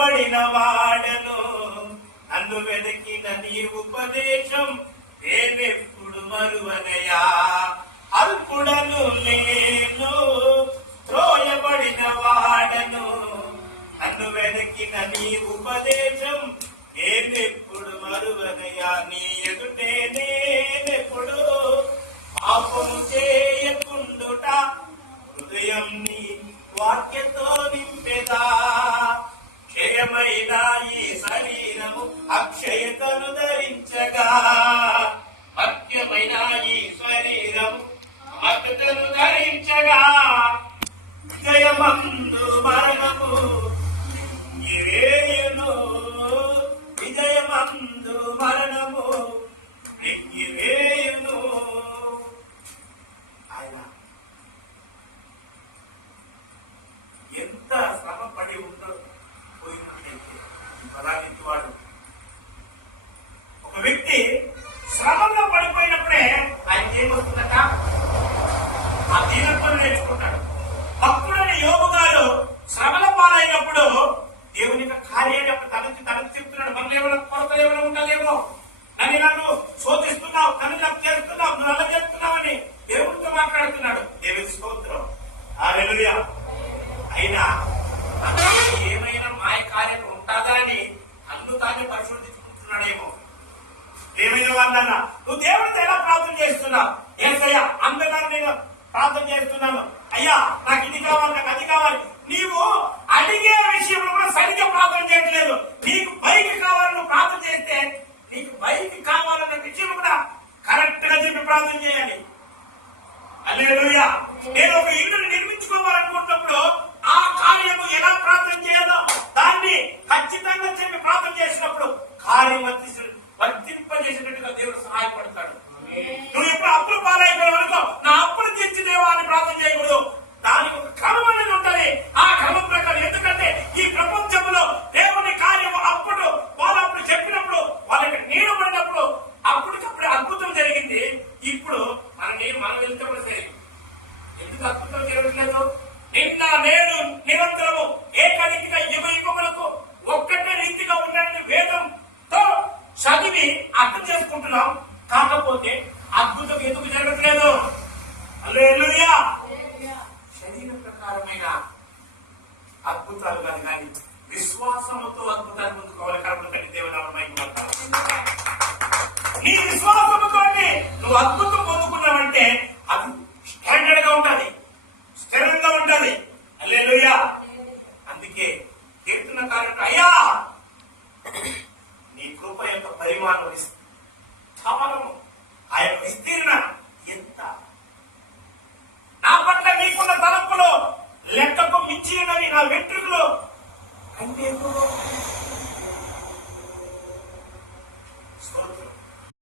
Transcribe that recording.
పడిన వాడను. నన్ను వెదకిన నీ ఉపదేశం నేనెప్పుడు మరువనయా? అల్పుడను నేను త్రోయబడిన వాడను. నన్ను వెదకిన నీ ఉపదేశం నేనెప్పుడు మరువనయా? నీ ఎదుటే నేనెప్పుడు పాపము చేయకుండుట హృదయం నీ క్షయమైన ఈ శరీరము అక్షయతను ధరించగా మత్యమైన ఈ శరీరము మత్తను ధరించగా జయమందు మరణము నివేయును విజయమందు మరణము ఇవేను ఆయన ఎంత పోయినట్లయితే ఒక వ్యక్తి శ్రమంలో పడిపోయినప్పుడే ఆయనకి ఏమొస్తుందట ఆ దీనత్వం నేర్చుకుంటాడు. భక్తుడని యోగు గారు శ్రమల పాలైనప్పుడు దేవుని యొక్క కార్యాన్ని అప్పుడు తనకి తనకు చెప్తున్నాడు. మనలో ఏమైనా కొరతలు ఏమైనా ఉండాలేమో. నన్ను నన్ను శోధిస్తున్నావు నన్ను నాకు చేస్తున్నావు నువ్వు అలా చేస్తున్నావని దేవుడితో మాట్లాడుతున్నాడు. దేవుని స్తోత్రం. హల్లెలూయా అయినా నాకు ఏమైనా మాయ కార్యం ఉంటుందా అని అన్ను తానే పరిశోధించుకుంటున్నాడేమో. ఏమైనా వాళ్ళన్నా నువ్వు దేవుడితో ఎలా ప్రార్థన చేస్తున్నావు? ఏసయ్యా అందరూ నేను ప్రార్థన చేస్తున్నాను. అయ్యా నాకు ఇది కావాలి నాకు అది కావాలి. నీవు అడిగే విషయంలో కూడా సరిగ్గా ప్రార్థన చేయట్లేదు. నీకు బైక్ కావాలని ప్రార్థన చేస్తే నీకు బైక్ కావాలన్న విషయం కూడా కరెక్ట్గా చెప్పి ప్రార్థన చేయాలి. అల్లేలుయా నేను ఒక ఇల్లుని నిర్మించుకోవాలనుకున్నప్పుడు ఆ కార్యము ఎలా ప్రార్థన చేయాలో దాన్ని ఖచ్చితంగా వారు వర్తింపజేసినట్టుగా దేవుడు సహాయపడతాడు. నువ్వు ఎప్పుడు అప్పులు పాలైపోయిన అనుకో నా అప్పులు తెచ్చి దేవాన్ని ప్రార్థన చేయకూడదు. దానికి ఒక క్రమం అనేది ఉంటది. ఆ క్రమం ప్రకారం ఎందుకంటే ఈ ప్రపంచంలో దేవుని కార్యం అప్పుడు వాళ్ళు అప్పుడు చెప్పినప్పుడు వాళ్ళకి నీరు పడినప్పుడు అప్పటికప్పుడు అద్భుతం జరిగింది. ఇప్పుడు మన నీరు మనం వెళ్తున్నప్పుడు జరిగింది ఎందుకు అద్భుతం జరగట్లేదు నిన్న నేడు నిరంతరము ఏకరీతిగా యుగ అంటే అద్భుతం. ఎందుకు జరగట్లేదు? హల్లెలూయా. శరీర ప్రకారమైన అద్భుతాలు కాదు కానీ విశ్వాసముతో అద్భుతాలు ముందుకోవాలి కాబట్టి దేవుని నీ విశ్వాసముతో నువ్వు అద్భుతం పొందుకున్నావంటే అది స్టాండర్డ్గా ఉంటది. స్థిరంగా ఉంటది. అల్లేలుయా అందుకే కీర్తనకారుడు అయ్యా నీ కృప యొక్క పరిమాణం విస్తారము ఆయన విస్తీర్ణం ఎంత? నా పట్ల నీకున్న తలంపులో లెక్కకు మించినవి నా వెంట్రుకలు అంటే స్తోత్రం.